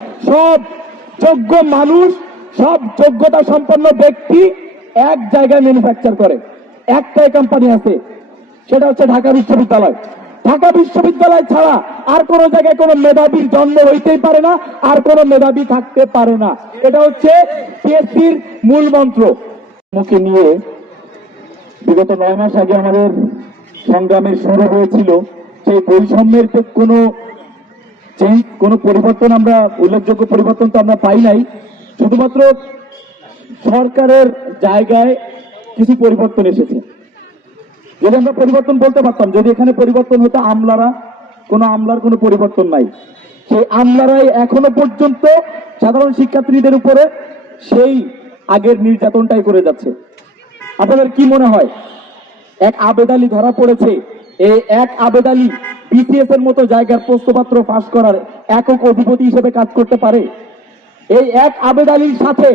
সব যোগ্য মানুষ, সব যোগ্যতা সম্পন্ন ব্যক্তি এক জায়গায় ম্যানুফ্যাকচার করে। একটাই কোম্পানি আছে, সেটা হচ্ছে ঢাকা বিশ্ববিদ্যালয়। ঢাকা বিশ্ববিদ্যালয় ছাড়া আর কোন জায়গায় কোনো মেধাবীর জন্ম হইতেই পারে না, আর কোনো মেধাবী থাকতে পারে না। এটা হচ্ছে পিএসসির মূল মন্ত্র। মুখে নিয়ে বিগত 9 মাস আগে আমাদের সংগ্রামের শুরু হয়েছিল। সেই বৈষম্যের কোনো পরিবর্তন, আমরা উল্লেখযোগ্য পরিবর্তন তো আমরা পাই নাই। শুধুমাত্র সরকারের জায়গায় কিছু পরিবর্তন এসেছে। যদি আমরা পরিবর্তন বলতে পারতাম, যদি এখানে পরিবর্তন হতো আমলার কোনো পরিবর্তন নাই। সেই আমলারাই এখনো পর্যন্ত সাধারণ শিক্ষার্থীদের উপরে সেই আগের নির্যাতনটাই করে যাচ্ছে। আপনাদের কি মনে হয় এক আবেদ আলী ধরা পড়েছে, এই এক আবেদ আলী বিসিএস এর মতো জায়গার প্রশ্নপত্র ফাঁস করার একক অধিপতি হিসেবে কাজ করতে পারে? এই এক আবেদ আলীর সাথে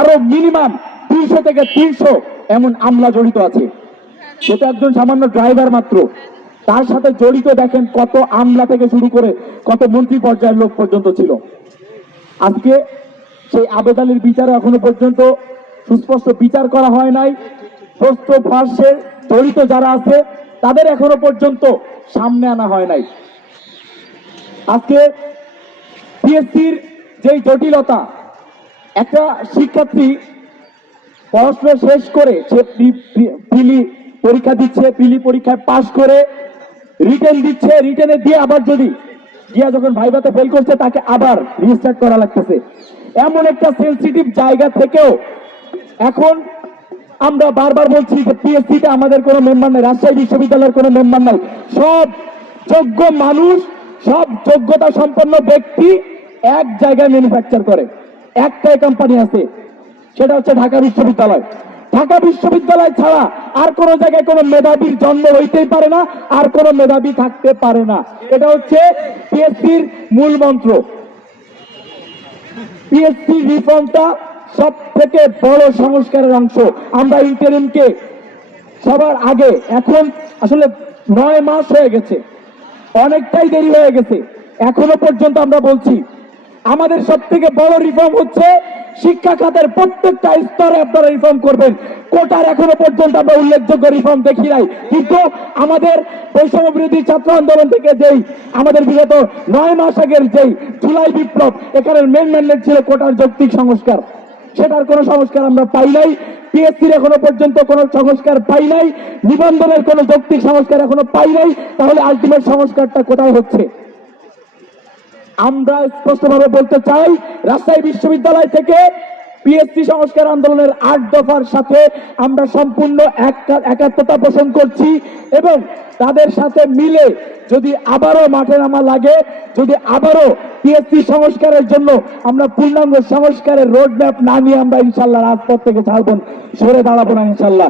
আরো মিনিমাম 200 থেকে 300 এমন আমলা জড়িত আছে। সেটা একজন সামান্য ড্রাইভার মাত্র, তার সাথে জড়িত দেখেন কত আমলা থেকে শুরু করে কত মন্ত্রী পর্যায়ের লোক পর্যন্ত ছিল। আজকে সেই আবেদ আলীর বিচার এখনো পর্যন্ত সুস্পষ্ট বিচার করা হয় নাই। প্রশ্ন ফাঁসে জড়িত যারা আছে তাদের এখনো পর্যন্ত সামনে আনা হয় নাই। আজকে পিএসসির যেই জটিলতা, একটা শিক্ষার্থী পড়াশোনা শেষ করে সে প্রিলি পরীক্ষা দিচ্ছে, প্রিলি পরীক্ষায় পাশ করে রিটেন দিচ্ছে, রিটেনে দিয়ে আবার যদি যখন ভাইভাতে ফেল করছে তাকে আবার রিস্টার্ট করা লাগতেছে। এমন একটা সেন্সিটিভ জায়গা থেকেও এখন আমরা বারবার বলছি যে পিএসসিতে আমাদের কোনো মেম্বার নাই, রাজশাহী বিশ্ববিদ্যালয়ের কোনো মেম্বার নাই। সব যোগ্য মানুষ, সব যোগ্যতা সম্পন্ন ব্যক্তি এক জায়গায় ম্যানুফ্যাকচার করে। একটাই কোম্পানি আছে, সেটা হচ্ছে ঢাকা বিশ্ববিদ্যালয়। ঢাকা বিশ্ববিদ্যালয় ছাড়া আর কোন জায়গায় কোনো মেধাবীর জন্ম হইতেই পারে না, আর কোনো মেধাবী থাকতে পারে না। এটা হচ্ছে পিএসসির মূল মন্ত্র। পিএসসি রিফর্মটা সব থেকে বড় সংস্কারের অংশ। আমরা ইন্টারিমকে সবার আগে, এখন আসলে 9 মাস হয়ে গেছে, অনেকটাই দেরি হয়ে গেছে, এখনো পর্যন্ত আমরা বলছি আমাদের সব থেকে বড় রিফর্ম হচ্ছে শিক্ষা খাতের প্রত্যেকটা স্তরে আপনারা রিফর্ম করবেন। কোটার এখনো পর্যন্ত আমরা উল্লেখযোগ্য রিফর্ম দেখি নাই, কিন্তু আমাদের বৈষম্য বিরোধী ছাত্র আন্দোলন থেকে যেই আমাদের বিগত 9 মাস আগের যেই জুলাই বিপ্লব, এখানের মেন ম্যান্ডেট ছিল কোটার যৌক্তিক সংস্কার। সেটার কোনো সংস্কার আমরা পাই নাই। পিএসসির এখনো পর্যন্ত কোনো সংস্কার পাই নাই, নিবন্ধনের কোনো যৌক্তিক সংস্কার এখনো পাই নাই। তাহলে আলটিমেট সংস্কারটা কোথায় হচ্ছে? আমরা স্পষ্টভাবে বলতে চাই, রাজশাহী বিশ্ববিদ্যালয় থেকে পিএসসি সংস্কার আন্দোলনের 8 দফার সাথে আমরা সম্পূর্ণ একাত্মতা পোষণ করছি এবং তাদের সাথে মিলে যদি আবারও মাঠে নামা লাগে, যদি আবারও পিএসসি সংস্কারের জন্য আমরা পূর্ণাঙ্গ সংস্কারের রোড ম্যাপ না নিয়ে আমরা ইনশাল্লাহ রাজপথ থেকে সরে দাঁড়াবো না ইনশাল্লাহ।